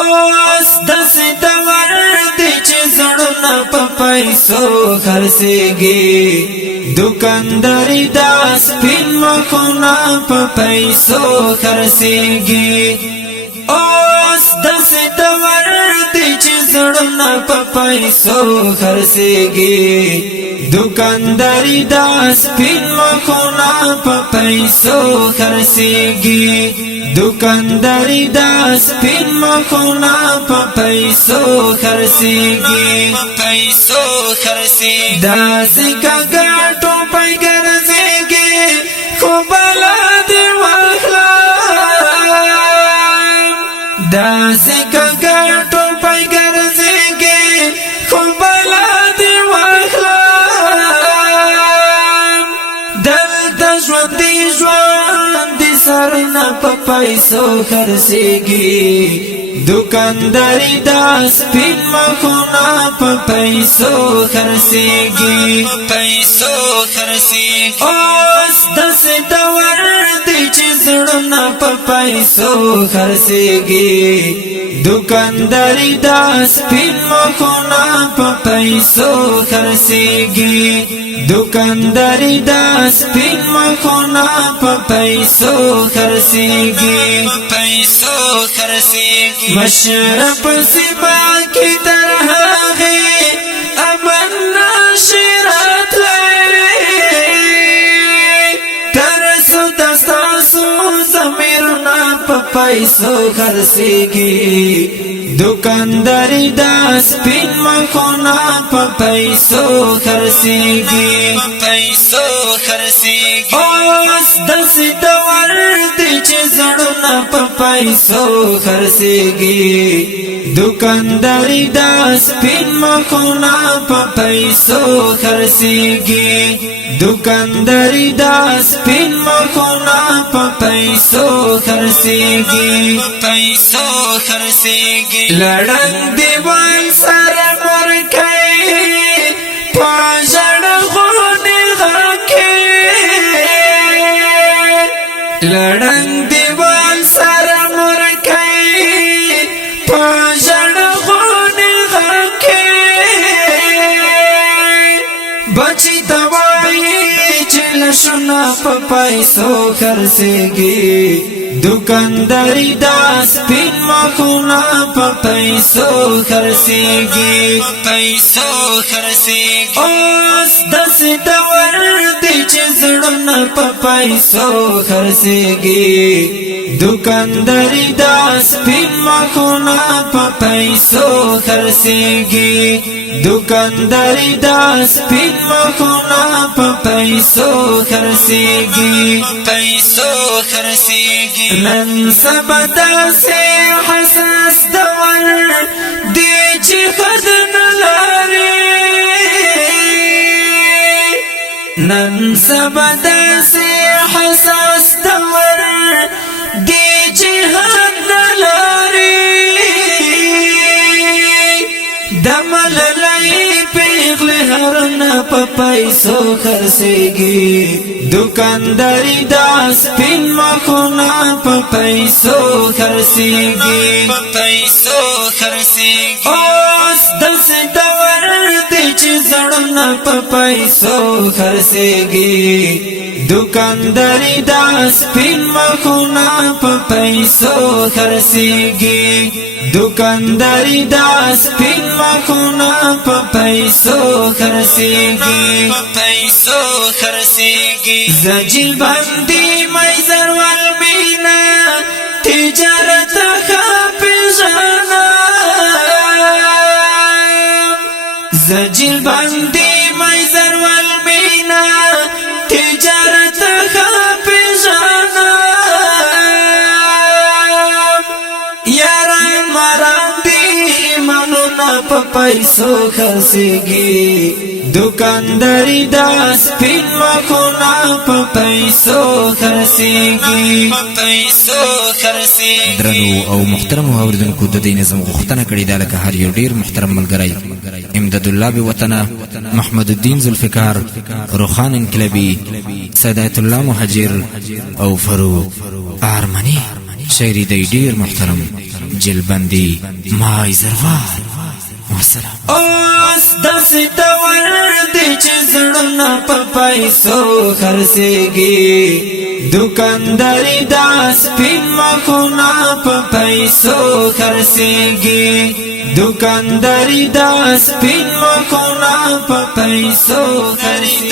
اوس داسې دور دی چې زړونه په پیسو خرڅېږي دوکانداري دا سپین مخونه په پیسو خرڅېږي اوس داسې دور دی چې زړونه په پیسو خرڅېږي دوکانداري دا سپین مخونه په پیسو خرڅېږي دوکانداري دا سپین مخونه په پیسو خرڅېږي پیسو خرڅېږي داسې کاږه پای ګرځېږي خو بلا دې واخلم داسې کاږه پای ګرځېږي خو بلا دې واخلم دلته ژوندي سرنا په پیسو خرڅېږي دوکانداري دا سپین مخونه په پیسو خرڅېږي پیسو خرڅېږي اوس داسې دور دی چې زړونه په پیسو خرڅېږي دوکانداري دا سپین مخونه په پیسو خرڅېږي دوکانداري دا سپین مخونه په پیسو خرڅېږي پیسو خرڅېږي مشرب سیما کی در هغه امن نشرت ترسو دستاسو زمیرنا په پیسو خرڅېږي دوکانداري دا سپین مخونه په پیسو خرڅېږي پیسو خرڅېږي اوس داسې دور دی چې زړونه په پیسو خرڅېږي دوکانداري دا سپین مخونه په پیسو خرڅېږي دوکانداري دا سپین مخونه په پیسو خرڅېږي پیسو خرڅېږي لړن دیوال سره مرکې پاژړ غونې غکې لړن دیوال سره مرکې پاژړ غونې غکې بچی دوای چې لښونه په پیسو خرڅېږي دوکانداري دا سپین مخونه په پیسو خرڅېږي پیسو خرڅېږي اوس داسې دور دی چې زړونه په پیسو خرڅېږي دوکانداري دا سپین مخونه په پیسو خرڅېږي دوکانداري دا سپین مخونه په پیسو خرڅېږي پیسو خرڅېږي نن سبا داسې حساس دور دی چې خد نه لري نن سبا داسې حساس دور دی چې خد نه لري دمللای پیغله هرنا په پیسو خرڅېږي دوکانداري دا سپین مخونه په پیسو خرڅېږي پیسو خرڅېږي اوس داسې دور دی چې زړونه په پیسو خرڅېږي دوکانداري دا سپین مخونه په پیسو خرڅېږي دوکانداري دا سپین مخونه په پیسو خرڅېږي پیسو خرڅېږي زجیل باندې مېزر ول مینا تجارت خپژانا زجیل باندې مېزر ول مینا تجارت خپژانا یاران مرام دی منونه په پیسو خرڅېږي دوکانداري دا سپین مخونه په پیسو خرڅېږي پیسو خرڅېږي درنو او محترمو اوریدونکو د دې نظم غوښتنه کړې ده لکه هر یو ډیر محترم ملګری امداد الله به وطن محمد الدین ذوالفقار روخان انقلابی سیدایت الله مهاجر او فاروق ارمنی شاعری د ډیر محترم جلبندی مای زروار والسلام. اوس داسې دور دی چې زړونه په پیسو خرڅېږي دوکانداري دا سپین مخونه په پیسو خرڅېږي دوکانداري دا سپین مخونه په پیسو خرڅېږي